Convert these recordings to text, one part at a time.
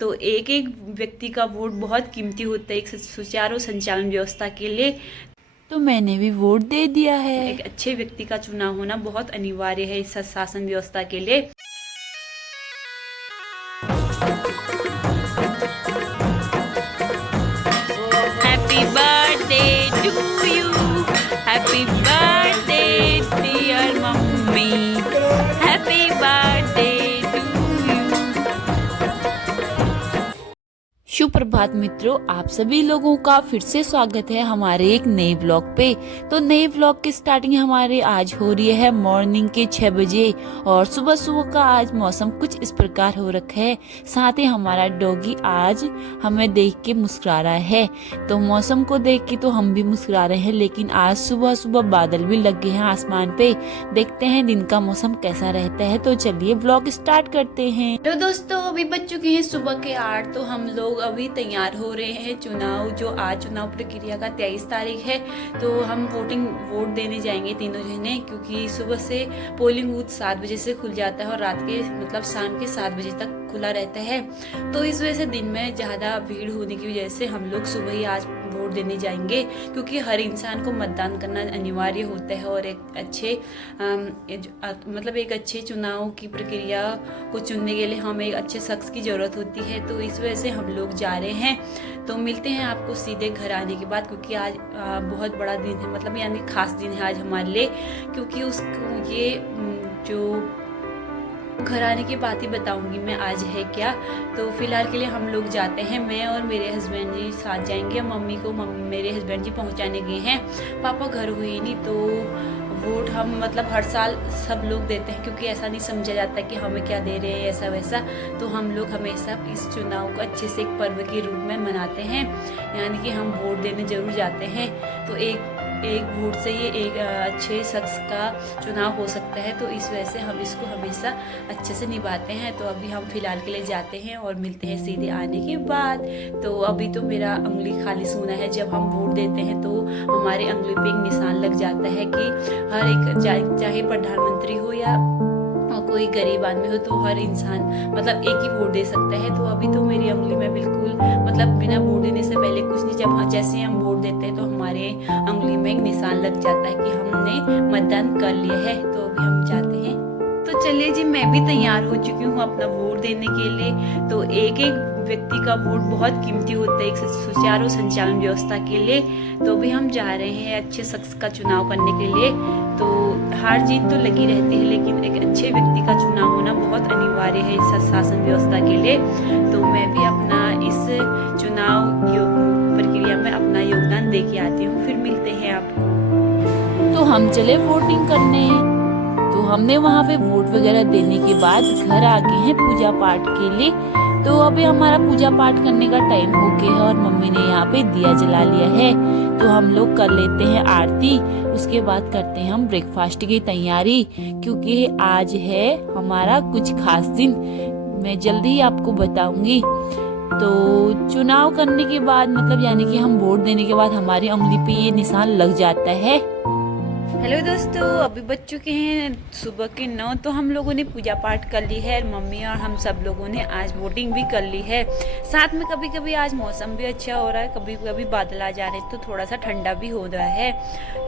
तो एक एक व्यक्ति का वोट बहुत कीमती होता है एक सुचारू संचालन व्यवस्था के लिए। तो मैंने भी वोट दे दिया है। एक अच्छे व्यक्ति का चुनाव होना बहुत अनिवार्य है इस शासन व्यवस्था के लिए। Happy birthday to you, happy birthday dear mummy, happy birthday to you. सुप्रभात मित्रों, आप सभी लोगों का फिर से स्वागत है हमारे एक नए ब्लॉग पे। तो नए ब्लॉग की स्टार्टिंग हमारे आज हो रही है मॉर्निंग के 6 बजे और सुबह सुबह का आज मौसम कुछ इस प्रकार हो रखा है। साथ ही हमारा डॉगी आज हमें देख के मुस्कुरा रहा है। तो मौसम को देख के तो हम भी मुस्कुरा रहे हैं, लेकिन आज सुबह सुबह बादल भी लग गए हैं आसमान पे। देखते हैं दिन का मौसम कैसा रहता है। तो चलिए ब्लॉग स्टार्ट करते हैं। तो दोस्तों अभी बज चुके हैं सुबह के 8। तो हम लोग अभी तैयार हो रहे हैं चुनाव, जो आज चुनाव प्रक्रिया का 23 तारीख है। तो हम वोट देने जाएंगे तीनों जने, क्योंकि सुबह से पोलिंग बूथ 7 बजे से खुल जाता है और रात के मतलब शाम के 7 बजे तक खुला रहता है। तो इस वजह से दिन में ज़्यादा भीड़ होने की वजह से हम लोग सुबह ही आज वोट देने जाएंगे, क्योंकि हर इंसान को मतदान करना अनिवार्य होता है और एक अच्छे मतलब एक अच्छे चुनाव की प्रक्रिया को चुनने के लिए हमें एक अच्छे शख्स की ज़रूरत होती है। तो इस वजह से हम लोग जा रहे हैं। तो मिलते हैं आपको सीधे घर आने के बाद, क्योंकि आज बहुत बड़ा दिन है, मतलब यानी खास दिन है आज हमारे लिए, क्योंकि ये जो घर आने की बात ही बताऊंगी मैं आज है क्या। तो फिलहाल के लिए हम लोग जाते हैं, मैं और मेरे हस्बैंड जी साथ जाएंगे। मम्मी को मेरे हस्बैंड जी पहुंचाने गए हैं, पापा घर हुए नहीं। तो वोट हम मतलब हर साल सब लोग देते हैं, क्योंकि ऐसा नहीं समझा जाता कि हमें क्या दे रहे हैं ऐसा वैसा। तो हम लोग हमेशा इस चुनाव को अच्छे से एक पर्व के रूप में मनाते हैं, यानी कि हम वोट देने जरूर जाते हैं। तो एक वोट से ये एक अच्छे शख्स का चुनाव हो सकता है। तो इस वजह से हम इसको हमेशा अच्छे से निभाते हैं। तो अभी हम फिलहाल के लिए जाते हैं और मिलते हैं सीधे आने के बाद। तो अभी तो मेरा उंगली खाली सूना है। जब हम वोट देते हैं तो हमारे उंगली पे एक निशान लग जाता है कि हर एक चाहे प्रधानमंत्री हो या कोई गरीब आदमी हो, तो हर इंसान मतलब एक ही वोट दे सकता है। तो अभी तो मेरी उंगली में बिल्कुल मतलब बिना वोट देने से पहले कुछ नहीं, जब जैसे हम वोट देते हैं तो हमारे उंगली में एक निशान लग जाता है कि हमने मतदान कर लिया है। तो अभी हम जाते हैं। तो चलिए जी, मैं भी तैयार हो चुकी हूँ अपना वोट देने के लिए। तो एक एक व्यक्ति का वोट बहुत कीमती होता है एक सुचारू संचालन व्यवस्था के लिए। तो भी हम जा रहे हैं अच्छे शख्स का चुनाव करने के लिए। तो हार जीत तो लगी रहती है, लेकिन एक अच्छे व्यक्ति का चुनाव होना बहुत अनिवार्य है इस शासन व्यवस्था के लिए। तो मैं भी अपना इस चुनाव प्रक्रिया में अपना योगदान दे के आती हूँ। फिर मिलते हैं आपको। तो हम चले वोटिंग करने। तो हमने वहाँ पे वोट वगैरह देने के बाद घर आ गए हैं पूजा पाठ के लिए। तो अभी हमारा पूजा पाठ करने का टाइम हो गया है और मम्मी ने यहाँ पे दिया जला लिया है। तो हम लोग कर लेते हैं आरती, उसके बाद करते हैं हम ब्रेकफास्ट की तैयारी, क्योंकि आज है हमारा कुछ खास दिन। मैं जल्दी ही आपको बताऊंगी। तो चुनाव करने के बाद मतलब यानी कि हम वोट देने के बाद हमारी उंगली पे ये निशान लग जाता है। हेलो दोस्तों, अभी बज चुके हैं सुबह के 9। तो हम लोगों ने पूजा पाठ कर ली है, मम्मी और हम सब लोगों ने आज वोटिंग भी कर ली है। साथ में कभी कभी आज मौसम भी अच्छा हो रहा है, कभी कभी बादल आ जा रहे हैं, तो थोड़ा सा ठंडा भी हो रहा है।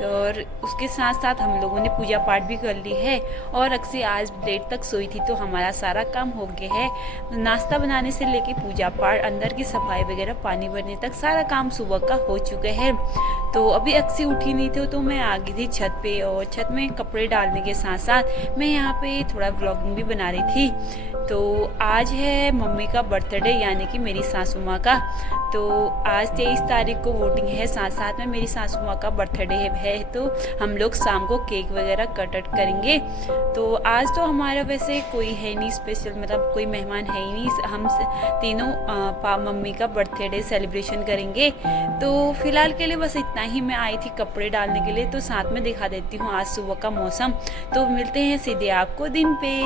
और उसके साथ साथ हम लोगों ने पूजा पाठ भी कर ली है। और अक्सर आज लेट तक सोई थी, तो हमारा सारा काम हो गया है। नाश्ता बनाने से लेके पूजा पाठ, अंदर की सफाई वगैरह, पानी भरने तक सारा काम सुबह का हो चुका है। तो अभी अक्सी उठी नहीं थी, तो मैं आ गई थी छत पे, और छत में कपड़े डालने के साथ साथ मैं यहाँ पे थोड़ा व्लॉगिंग भी बना रही थी। तो आज है मम्मी का बर्थडे, यानी कि मेरी सासू माँ का। तो आज 23 तारीख को वोटिंग है, साथ साथ में मेरी सासू माँ का बर्थडे है। तो हम लोग शाम को केक वगैरह कट करेंगे। तो आज तो हमारा वैसे कोई है नहीं स्पेशल, मतलब कोई मेहमान है ही नहीं। हम तीनों मम्मी का बर्थडे सेलिब्रेशन करेंगे। तो फिलहाल के लिए बस इतना ही। मैं आई थी कपड़े डालने के लिए, तो साथ में दिखा देती हूँ आज सुबह का मौसम। तो मिलते हैं सीधे आपको दिन पे।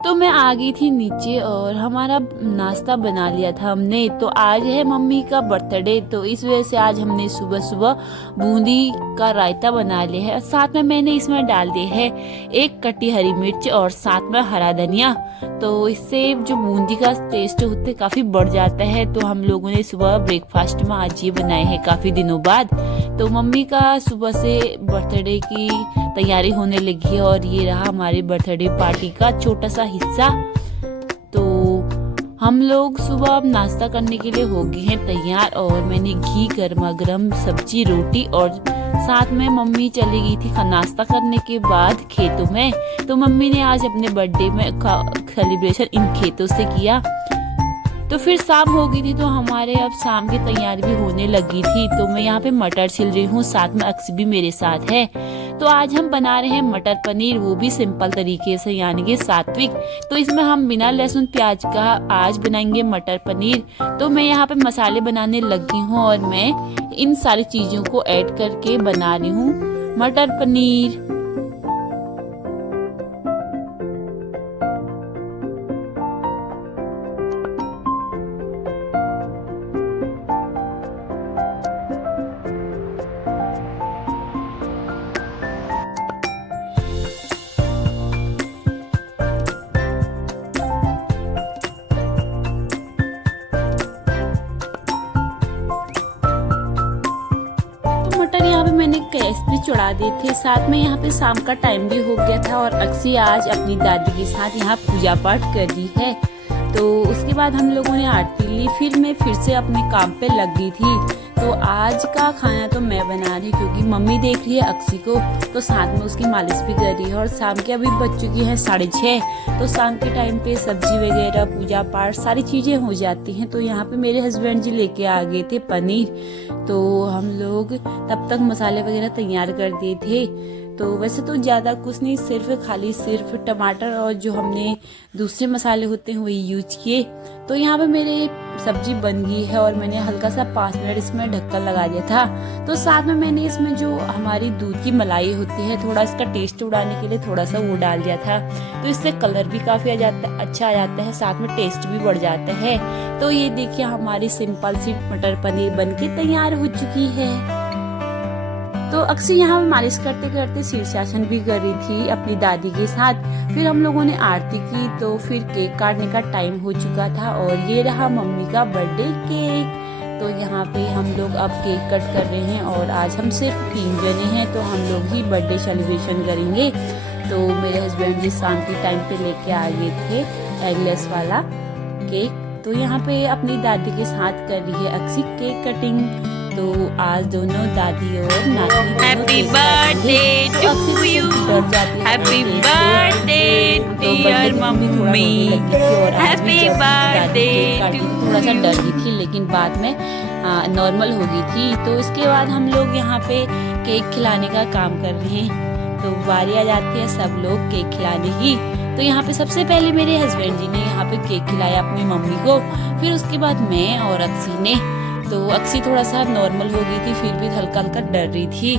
तो मैं आ आ गई थी नीचे और हमारा नाश्ता बना लिया था हमने। तो आज है मम्मी का बर्थडे, तो इस वजह से आज हमने सुबह सुबह बूंदी का रायता बना लिया है। साथ में मैंने इसमें डाल दिया है 1 कटी हरी मिर्च और साथ में हरा धनिया। तो इससे जो बूंदी का टेस्ट होते काफी बढ़ जाता है। तो हम लोगों ने सुबह ब्रेकफास्ट में आज ये बनाए हैं काफी दिनों बाद। तो मम्मी का सुबह से बर्थडे की तैयारी होने लगी है और ये रहा हमारे बर्थडे पार्टी का छोटा सा हिस्सा। तो हम लोग सुबह अब नाश्ता करने के लिए हो गए हैं तैयार और मैंने घी गर्मा गर्म सब्जी रोटी और साथ में मम्मी चली गई थी नाश्ता करने के बाद खेतों में। तो मम्मी ने आज अपने बर्थडे में सेलिब्रेशन इन खेतों से किया। तो फिर शाम हो गई थी तो हमारे अब शाम की तैयारी भी होने लगी थी। तो मैं यहाँ पे मटर छिल रही हूँ, साथ में अक्सी भी मेरे साथ है। तो आज हम बना रहे हैं मटर पनीर, वो भी सिंपल तरीके से यानी कि सात्विक। तो इसमें हम बिना लहसुन प्याज का आज बनाएंगे मटर पनीर। तो मैं यहाँ पे मसाले बनाने लगी हूँ और मैं इन सारी चीजों को ऐड करके बना रही हूँ मटर पनीर। मटर यहाँ पे मैंने गैस पे चढ़ा दिए थे। साथ में यहाँ पे शाम का टाइम भी हो गया था और अक्सी आज अपनी दादी के साथ यहाँ पूजा पाठ कर रही है। तो उसके बाद हम लोगों ने आरती ली, फिर मैं फिर से अपने काम पे लग गई थी। तो आज का खाना तो मैं बना रही क्योंकि मम्मी देख रही है अक्सी को, तो साथ में उसकी मालिश भी कर रही है। और शाम के अभी बज चुकी है 6:30। तो शाम के टाइम पे सब्जी वगैरह पूजा पाठ सारी चीजें हो जाती हैं। तो यहाँ पे मेरे हस्बैंड जी लेके आ गए थे पनीर। तो हम लोग तब तक मसाले वगैरह तैयार कर दिए थे। तो वैसे तो ज़्यादा कुछ नहीं, सिर्फ टमाटर और जो हमने दूसरे मसाले होते हैं वही यूज किए। तो यहाँ पे मेरे सब्जी बन गई है और मैंने हल्का सा 5 मिनट इसमें ढक्कन लगा दिया था। तो साथ में मैंने इसमें जो हमारी दूध की मलाई होती है थोड़ा इसका टेस्ट उड़ाने के लिए थोड़ा सा वो डाल दिया था। तो इससे कलर भी काफ़ी अच्छा आ जाता है, साथ में टेस्ट भी बढ़ जाता है। तो ये देखिए हमारी सिंपल सी मटर पनीर बन के तैयार हो चुकी है। तो अक्सी यहाँ मालिश करते करते शीर्षासन भी कर रही थी अपनी दादी के साथ। फिर हम लोगों ने आरती की तो फिर केक काटने का टाइम हो चुका था और ये रहा मम्मी का बर्थडे केक। तो यहाँ पे हम लोग अब केक कट कर रहे हैं और आज हम सिर्फ 3 जने हैं तो हम लोग ही बर्थडे सेलिब्रेशन करेंगे। तो मेरे हस्बैंड जी शाम के टाइम पे लेके आ गए थे एगलेस वाला केक। तो यहाँ पे अपनी दादी के साथ कर रही है अक्सी केक कटिंग। तो आज दोनों दादी और नानी happy birthday to you, happy birthday dear mummy, happy birthday. थोड़ा सा डर गई थी लेकिन बाद में नॉर्मल हो गई थी। तो इसके बाद हम लोग यहाँ पे केक खिलाने का काम कर रहे हैं। तो बारी आ जाती है सब लोग केक खिलाने की। तो यहाँ पे सबसे पहले मेरे हस्बैंड जी ने यहाँ पे केक खिलाया अपनी मम्मी को, फिर उसके बाद मैं और अक्सी ने। तो अक्सी थोड़ा सा नॉर्मल हो गई थी, फिर भी हल्का हल्का डर रही थी।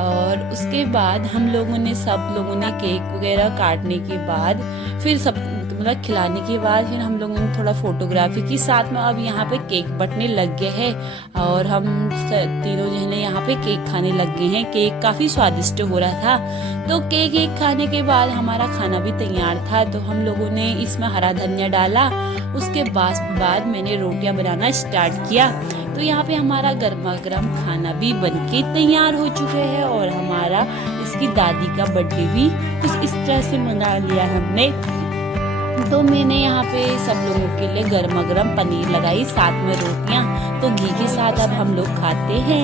और उसके बाद सब लोगों ने केक वगैरह काटने के बाद फिर सब मतलब खिलाने के बाद फिर हम लोगों ने थोड़ा फोटोग्राफी की। साथ में अब यहाँ पे केक बटने लग गए हैं और हम तीनों जने यहाँ पे केक खाने लग गए हैं। केक काफ़ी स्वादिष्ट हो रहा था। तो केक खाने के बाद हमारा खाना भी तैयार था। तो हम लोगों ने इसमें हरा धनिया डाला। उसके बाद मैंने रोटियां बनाना स्टार्ट किया। तो यहाँ पे हमारा गर्मा गर्म खाना भी बनके तैयार हो चुके हैं और हमारा इसकी दादी का बर्थडे भी कुछ इस तरह से मना लिया हमने। तो मैंने यहाँ पे सब लोगों के लिए गर्मा गर्म पनीर लगाई, साथ में रोटियां। तो घी के साथ अब हम लोग खाते हैं।